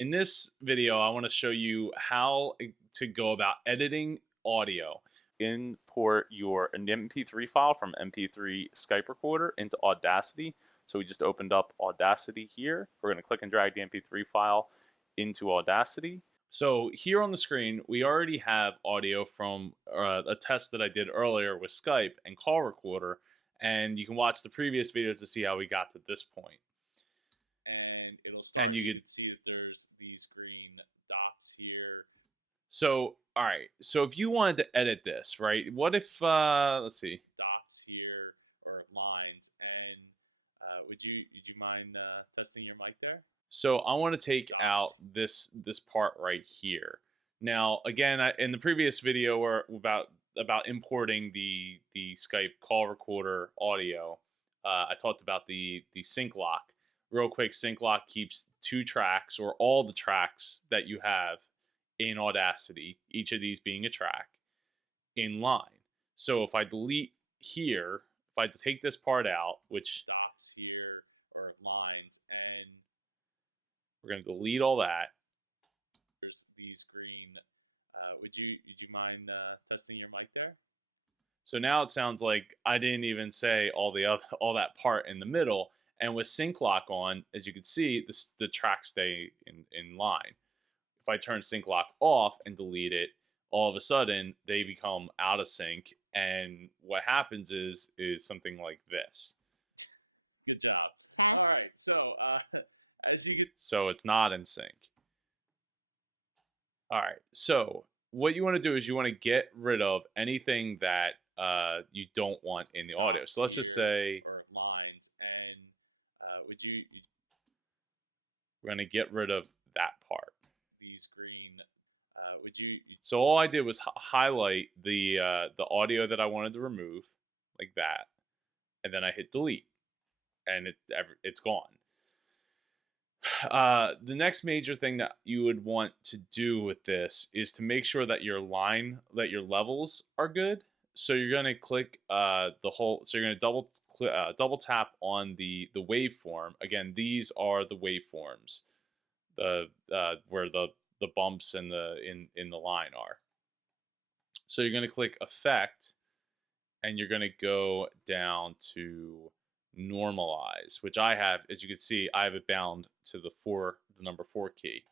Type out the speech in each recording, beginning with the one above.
In this video, I want to show you how to go about editing audio. Import your MP3 file from MP3 Skype recorder into Audacity. So we just opened up Audacity here. We're going to click and drag the MP3 file into Audacity. So here on the screen, we already have audio from a test that I did earlier with Skype and call recorder. And you can watch the previous videos to see how we got to this point. And it'll start. And you can see that there's these green dots here. So, all right. So if you wanted to edit this, right? What if, let's see, dots here or lines, and would you mind testing your mic there? So I want to take out this part right here. Now, again, in the previous video, where about importing the Skype call recorder audio, I talked about the sync lock. Real quick, sync lock keeps 2 tracks, or all the tracks that you have in Audacity, each of these being a track, in line. So if I delete here, if I take this part out, which dots here or lines, and we're going to delete all that. There's these green. Would you mind testing your mic there? So now it sounds like I didn't even say all that part in the middle. And with sync lock on, as you can see, the tracks stay in line. If I turn sync lock off and delete it, all of a sudden they become out of sync. And what happens is something like this. Good job. Test. All right. So as you get, so it's not in sync. All right. So what you want to do is you want to get rid of anything that you don't want in the audio. So let's just say, or lines, and we're going to get rid of that part. These green, so all I did was highlight the audio that I wanted to remove, like that, and then I hit delete, and it's gone. The next major thing that you would want to do with this is to make sure that your levels are good. So you're going to click so you're going to double tap on the waveform. Again, these are the waveforms, where the bumps and in the line are. So you're going to click Effect, and you're going to go down to Normalize, which I have, as you can see, I have it bound to the number 4 key.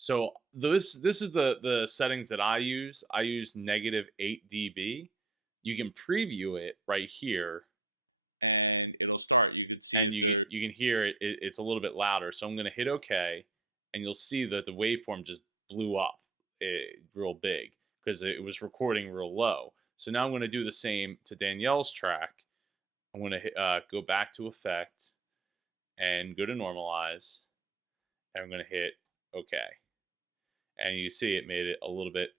So this is the settings that I use. I use -8 dB. You can preview it right here, and it'll start. You can see that you can hear it. It's a little bit louder. So I'm going to hit OK, and you'll see that the waveform just blew up real big because it was recording real low. So now I'm going to do the same to Danielle's track. I'm going to go back to Effect and go to Normalize, and I'm going to hit OK. And you see it made it a little bit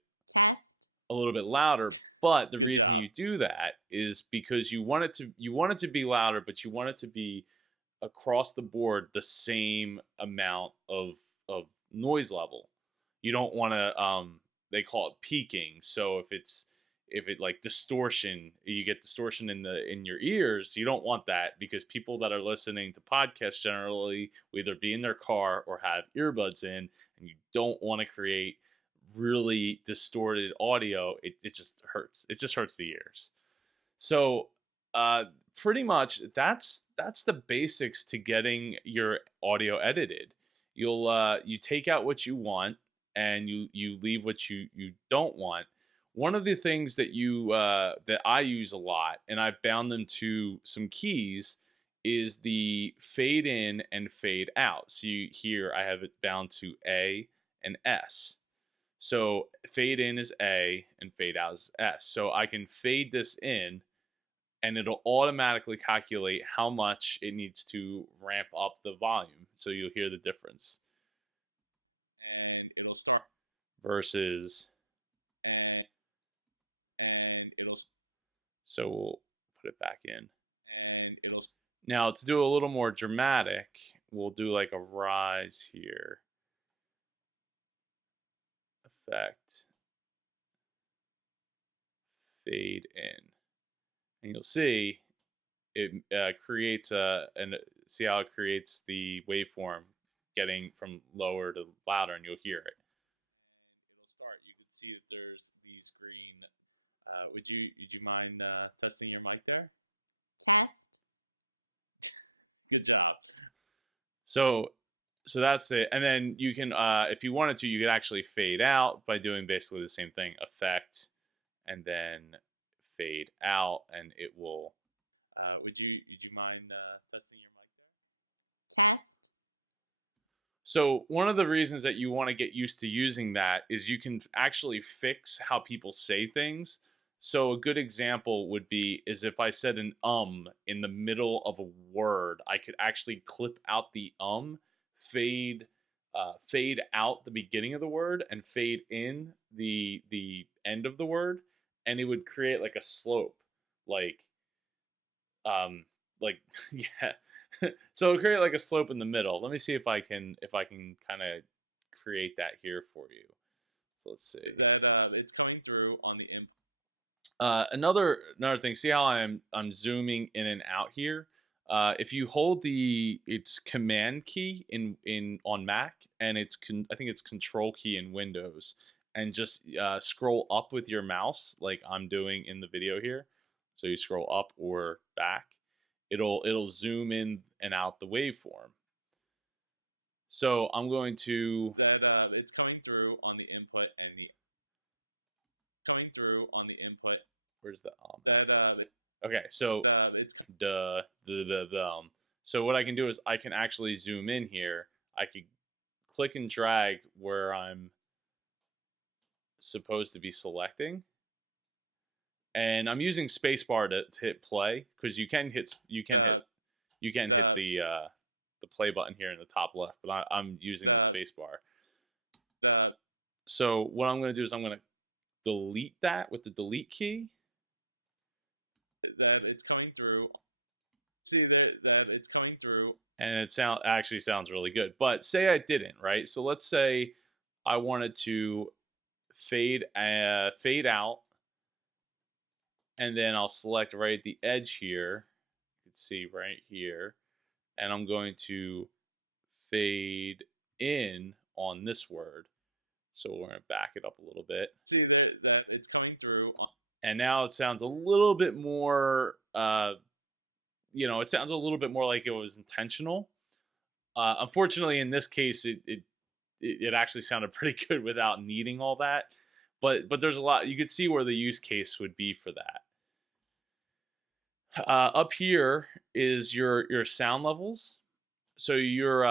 louder. But the reason you do that is because you want it to be louder, but you want it to be across the board the same amount of noise level. You don't want to they call it peaking. So if it like distortion, you get distortion in your ears, you don't want that, because people that are listening to podcasts generally will either be in their car or have earbuds in, and you don't want to create really distorted audio. It just hurts. It just hurts the ears. So pretty much that's the basics to getting your audio edited. You take out what you want, and you leave what you don't want. One of the things that that I use a lot, and I've bound them to some keys, is the fade in and fade out. So here I have it bound to A and S. So fade in is A and fade out is S. So I can fade this in, and it'll automatically calculate how much it needs to ramp up the volume. So you'll hear the difference. And it'll start versus, and it'll, so we'll put it back in, and it'll, now to do a little more dramatic, we'll do like a rise here. Effect, fade in, and you'll see it creates see how it creates the waveform getting from lower to louder, and you'll hear it. And it'll start. You could see that there's these green. Would you mind testing your mic there? Test. Good job. So that's it. And then you can, if you wanted to, you could actually fade out by doing basically the same thing: effect, and then fade out, and it will. Would you mind testing your mic there? Test. So one of the reasons that you want to get used to using that is you can actually fix how people say things. So a good example would be is if I said an in the middle of a word, I could actually clip out the fade fade out the beginning of the word, and fade in the end of the word, and it would create like a slope, like like yeah. So it'll create like a slope in the middle. Let me see if I can kind of create that here for you. So let's see that it's coming through on the input. Another thing. See how I'm zooming in and out here. If you hold it's Command key in on Mac, and I think it's Control key in Windows, and just scroll up with your mouse like I'm doing in the video here. So you scroll up or back, it'll zoom in and out the waveform. So I'm going to that it's coming through on the input and the coming through on the input. Where's the that okay, so it's so what I can do is I can actually zoom in here. I can click and drag where I'm supposed to be selecting, and I'm using spacebar to hit play, because you can hit hit the play button here in the top left, but I'm using the spacebar. So what I'm going to do is I'm going to delete that with the delete key. That it's coming through. See that it's coming through, and it actually sounds really good. But say I didn't, right? So let's say I wanted to fade out, and then I'll select right at the edge here. You can see right here, and I'm going to fade in on this word. So we're going to back it up a little bit. See that it's coming through, and now it sounds a little bit more. It sounds a little bit more like it was intentional. Unfortunately, in this case, it actually sounded pretty good without needing all that. But there's a lot. You could see where the use case would be for that. Up here is your sound levels. So your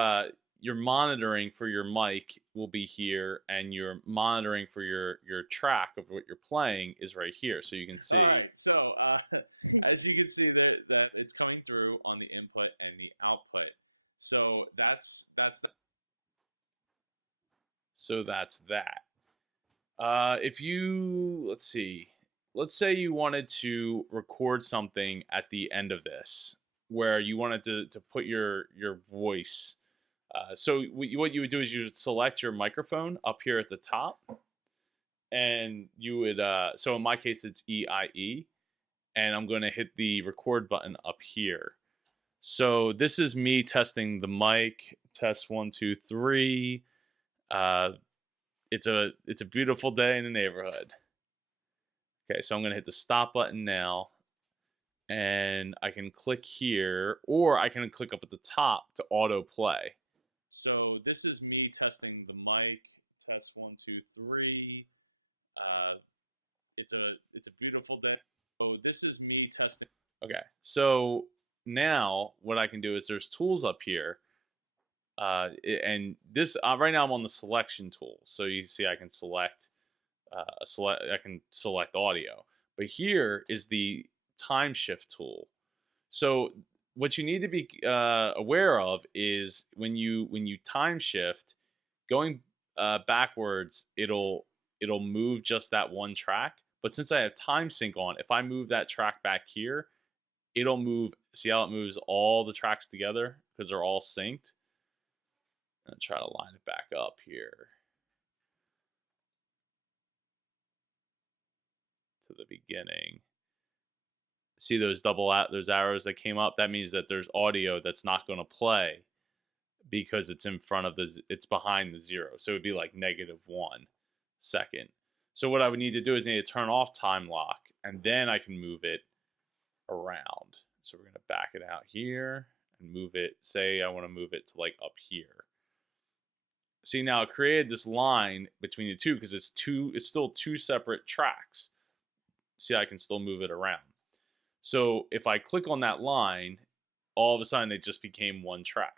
monitoring for your mic will be here, and your monitoring for your track of what you're playing is right here. So you can see. All right. So as you can see there, that it's coming through on the input and the output. So that's that. So that's that. If you let's say you wanted to record something at the end of this, where you wanted to put your voice. So what you would do is you would select your microphone up here at the top, and you would. So in my case, it's EIE, and I'm going to hit the record button up here. So this is me testing the mic. Test 1, 2, 3. It's a beautiful day in the neighborhood. Okay, so I'm going to hit the stop button now, and I can click here, or I can click up at the top to auto play. So this is me testing the mic. Test 1, 2, 3. It's a beautiful day. So this is me testing. Okay, so now what I can do is there's tools up here, and this right now I'm on the selection tool. So you see I can select audio, but here is the time shift tool. So what you need to be aware of is when you time shift, going backwards, it'll move just that one track. But since I have time sync on, if I move that track back here, it'll move. See how it moves all the tracks together because they're all synced. I'm gonna try to line it back up here to the beginning. See those those arrows that came up? That means that there's audio that's not going to play because it's in front of it's behind the 0. So it would be like -1 second. So what I would need to do is need to turn off time lock, and then I can move it around. So we're going to back it out here and move it. Say I want to move it to like up here. See, now it created this line between the two because it's still two separate tracks. See, I can still move it around. So if I click on that line, all of a sudden it just became one track.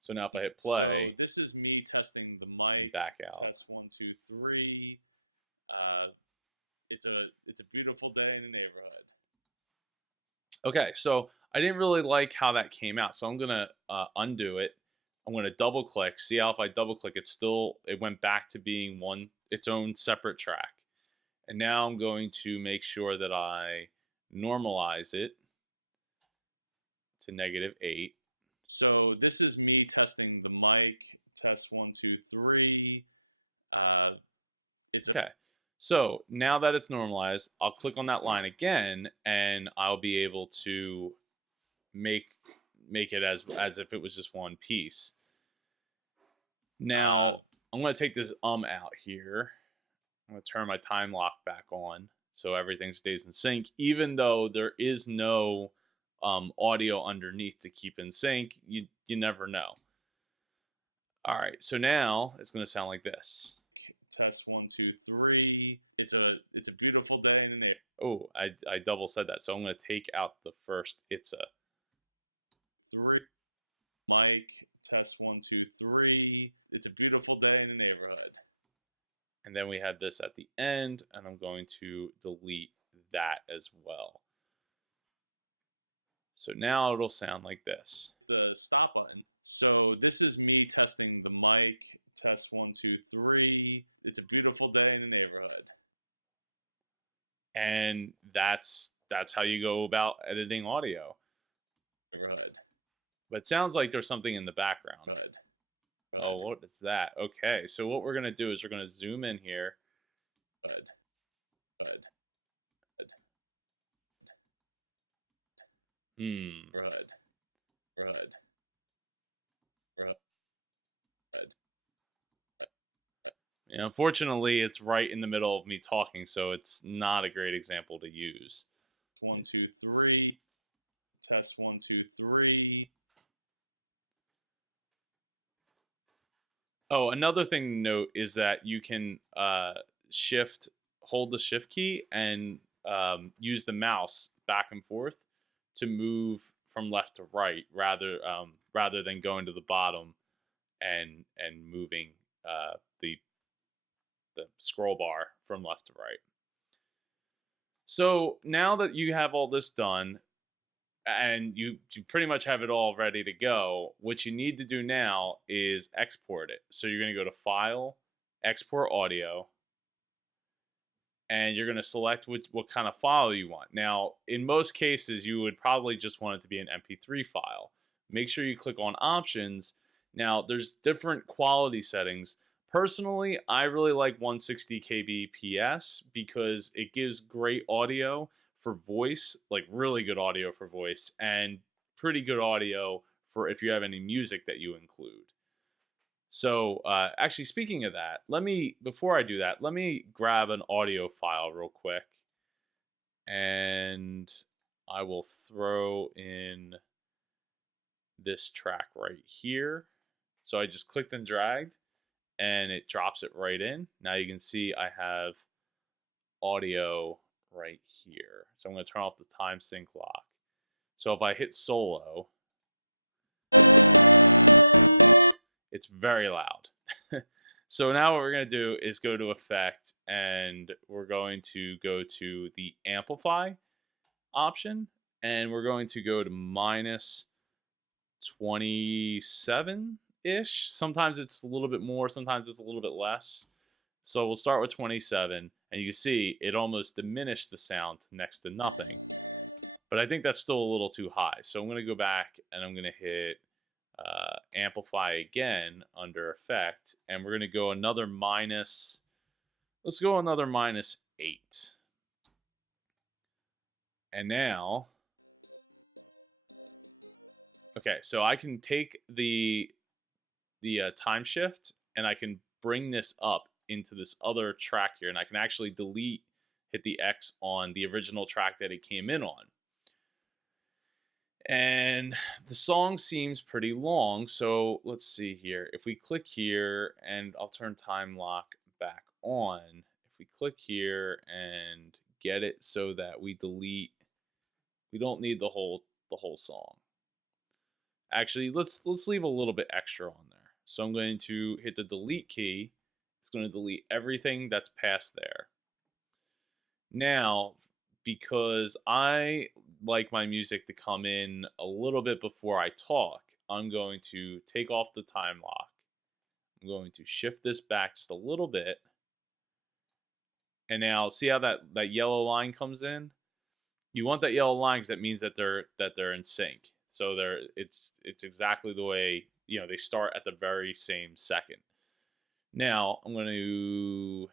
So now if I hit play, so this is me testing the mic. Back out. Test 1, 2, 3. It's a beautiful day in the neighborhood. Okay, so I didn't really like how that came out, so I'm gonna undo it. I'm gonna double click. See how if I double click, it went back to being its own separate track. And now I'm going to make sure that I normalize it to -8. So this is me testing the mic. Test 1, 2, 3. It's okay. So now that it's normalized, I'll click on that line again, and I'll be able to make it as if it was just one piece. Now I'm going to take this out here. I'm going to turn my time lock back on so everything stays in sync, even though there is no audio underneath to keep in sync. You never know. All right, so now it's going to sound like this. Test 1, 2, 3. It's a beautiful day in the neighborhood. Oh, I double said that, so I'm going to take out the first. It's a 3. Mic. Test 1, 2, 3. It's a beautiful day in the neighborhood. And then we had this at the end, and I'm going to delete that as well. So now it'll sound like this. The stop button. So this is me testing the mic. Test 1, 2, 3. It's a beautiful day in the neighborhood. And that's how you go about editing audio. Neighborhood. But it sounds like there's something in the background. Good. Oh, what is that? Okay, so what we're gonna do is we're gonna zoom in here. Good. Good. Good. Good. Good. Good. Unfortunately, it's right in the middle of me talking, so it's not a great example to use. 1, 2, 3. Test 1, 2, 3. Oh, another thing to note is that you can hold the shift key and use the mouse back and forth to move from left to right rather than going to the bottom and moving the scroll bar from left to right. So now that you have all this done, and you pretty much have it all ready to go, what you need to do now is export it. So you're going to go to File, Export Audio, and you're going to select what kind of file you want. Now, in most cases, you would probably just want it to be an MP3 file. Make sure you click on Options. Now, there's different quality settings. Personally, I really like 160 kbps because it gives great audio for voice, like really good audio for voice, and pretty good audio for if you have any music that you include. So actually, speaking of that, before I do that, let me grab an audio file real quick, and I will throw in this track right here. So I just clicked and dragged, and it drops it right in. Now you can see I have audio right here. So I'm going to turn off the time sync lock. So if I hit solo, it's very loud. So now what we're going to do is go to Effect, and we're going to go to the Amplify option, and we're going to go to -27-ish. Sometimes it's a little bit more, sometimes it's a little bit less. So we'll start with 27, and you can see it almost diminished the sound to next to nothing. But I think that's still a little too high. So I'm going to go back, and I'm going to hit Amplify again under Effect, and we're going to go another let's go another -8. And now, Okay, so I can take the time shift and I can bring this up into this other track here, and I can actually hit the X on the original track that it came in on. And the song seems pretty long, so let's see here. If we click here, and I'll turn time lock back on. If we click here and get it so that we don't need the whole song. Actually, let's leave a little bit extra on there. So I'm going to hit the delete key. It's going to delete everything that's past there. Now, because I like my music to come in a little bit before I talk, I'm going to take off the time lock. I'm going to shift this back just a little bit. And now see how that yellow line comes in? You want that yellow line because that means that they're in sync. So it's exactly the way, they start at the very same second. Now I'm going to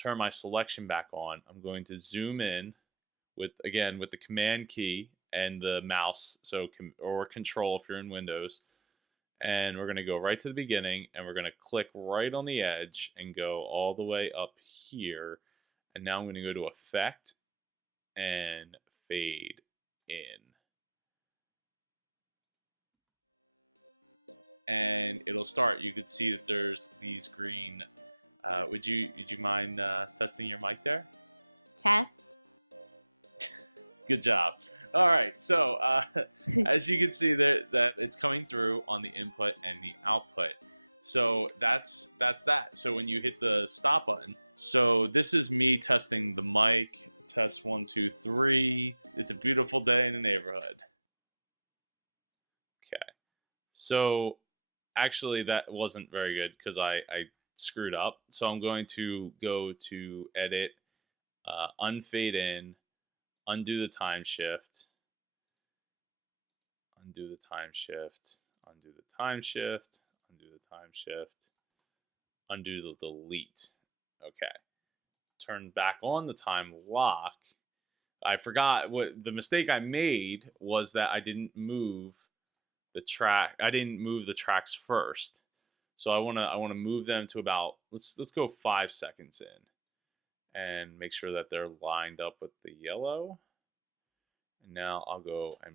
turn my selection back on. I'm going to zoom in with the command key and the mouse, or control if you're in Windows. And we're going to go right to the beginning, and we're going to click right on the edge and go all the way up here. And now I'm going to go to Effect and Fade in. And it'll start. You could see that there's these green. Would you mind testing your mic there? Test. Good job. All right, so as you can see that it's coming through on the input and the output. So that's that. So when you hit the stop button, so this is me testing the mic. Test 1, 2, 3. It's a beautiful day in the neighborhood. Okay, so actually that wasn't very good because I screwed up. So I'm going to go to edit, unfade in, undo the time shift, undo the time shift, undo the time shift, undo the time shift, undo the delete. Okay. Turn back on the time lock. I forgot what the mistake I made was that I didn't move the track. I didn't move the tracks first. So I wanna move them to about let's go 5 seconds in, and make sure that they're lined up with the yellow. And now I'll go and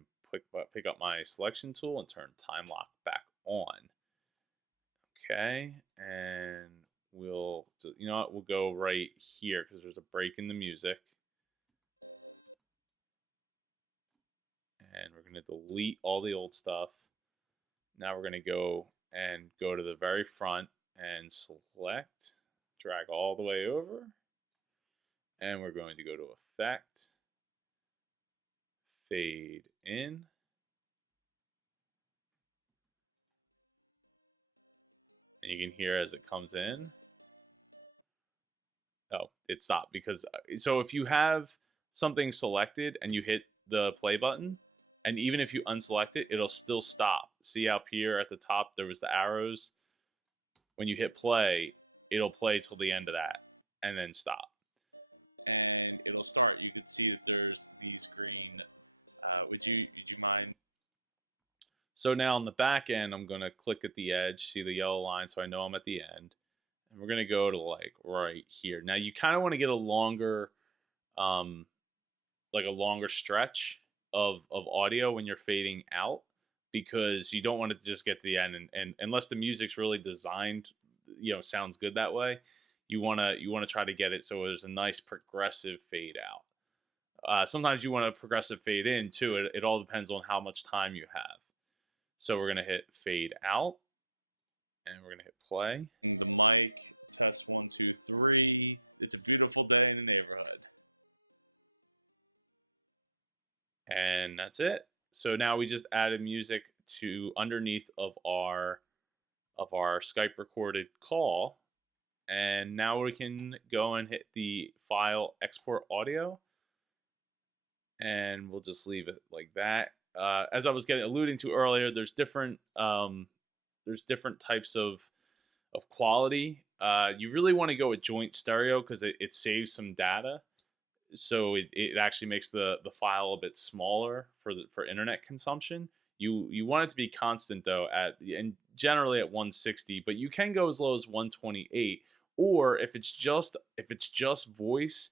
pick up my selection tool and turn time lock back on. Okay, and we'll go right here because there's a break in the music. And we're going to delete all the old stuff. Now we're going to go to the very front and select, drag all the way over, and we're going to go to Effect, Fade in, and you can hear as it comes in. Oh, it stopped because so if you have something selected and you hit the play button, and even if you unselect it, it'll still stop. See up here at the top there was the arrows. When you hit play, it'll play till the end of that and then stop. And it'll start. You could see that there's these green. Would you mind? So now on the back end, I'm gonna click at the edge, see the yellow line, so I know I'm at the end. And we're gonna go to like right here. Now you kind of want to get a longer, like a longer stretch of audio when you're fading out, because you don't want it to just get to the end and unless the music's really designed, sounds good that way. You wanna try to get it so there's a nice progressive fade out. Sometimes you want a progressive fade in too. It all depends on how much time you have. So we're gonna hit fade out, and we're gonna hit play. And the mic, test 1, 2, 3. It's a beautiful day in the neighborhood. And that's it. So now we just added music to underneath of our Skype recorded call, and now we can go and hit the file export audio, and we'll just leave it like that. As I was alluding to earlier, there's different types of quality. You really want to go with joint stereo because it saves some data. So it actually makes the file a bit smaller for internet consumption. You want it to be constant though and generally at 160, but you can go as low as 128. Or if it's just voice,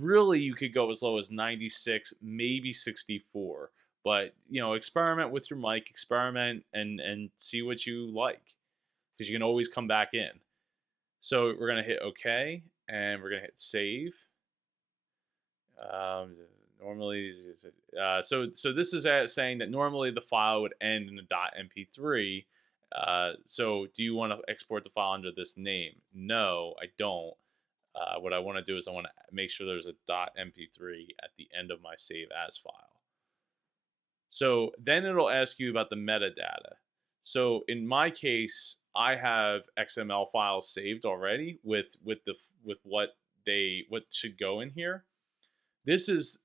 really you could go as low as 96, maybe 64. But experiment with your mic, experiment and see what you like, because you can always come back in. So we're gonna hit OK and we're gonna hit save. Normally, so this is saying that normally the file would end in a .mp3. So do you want to export the file under this name? No, I don't. What I want to do is I want to make sure there's a .mp3 at the end of my save as file. So then it'll ask you about the metadata. So in my case, I have XML files saved already with what should go in here. This is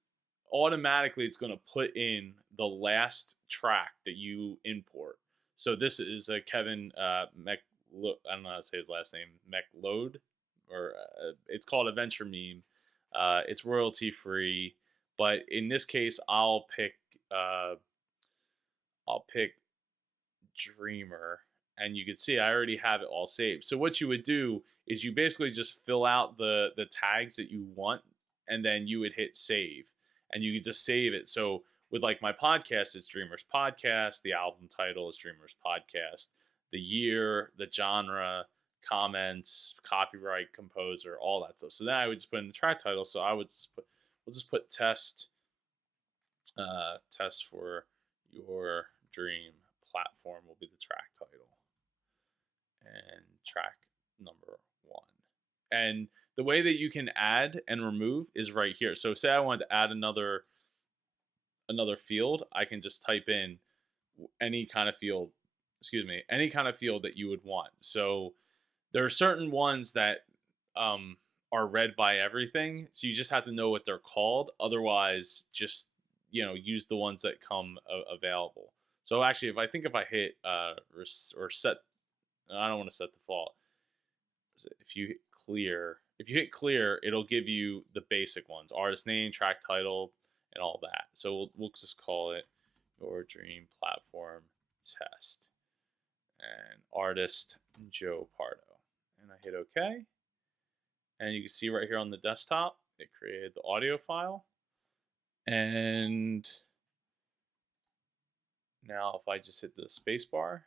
automatically, it's going to put in the last track that you import. So this is a Kevin Mc. I don't know how to say his last name. McLeod, or it's called Adventure Meme. It's royalty free, but in this case, I'll pick Dreamer, and you can see I already have it all saved. So what you would do is you basically just fill out the tags that you want, and then you would hit save, and you could just save it. So with like my podcast, it's Dreamer's Podcast. The album title is Dreamer's Podcast. The year, the genre, comments, copyright, composer, all that stuff. So then I would just put in the track title. So I would we'll just put test for your dream platform will be the track title, and track number 1. And the way that you can add and remove is right here. So say I wanted to add another field, I can just type in any kind of field that you would want. So there are certain ones that are read by everything, so you just have to know what they're called. Otherwise, just use the ones that come available. So actually, if I hit or set, I don't want to set default. If you hit clear, it'll give you the basic ones: artist name, track title, and all that. So we'll just call it Your Dream Platform Test, and artist Joe Pardo, and I hit OK. And you can see right here on the desktop, it created the audio file. And now if I just hit the space bar,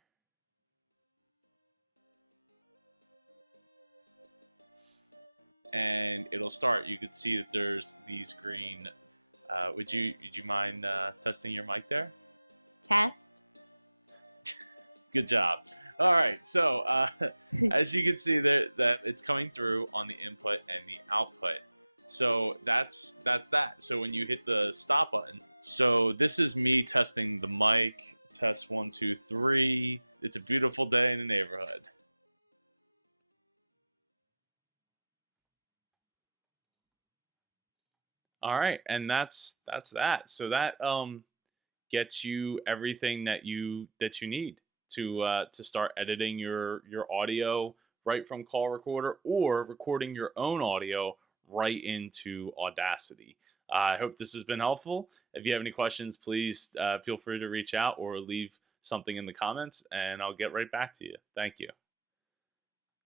and it'll start. You can see that there's these green. Would you mind testing your mic there? Test. Good job. All right, so as you can see that it's coming through on the input and the output. So that's that. So when you hit the stop button, so this is me testing the mic. Test 1, 2, 3. It's a beautiful day in the neighborhood. All right, and that's that. So that gets you everything that you need to start editing your audio right from Call Recorder, or recording your own audio right into Audacity. I hope this has been helpful. If you have any questions, please feel free to reach out or leave something in the comments, and I'll get right back to you. Thank you.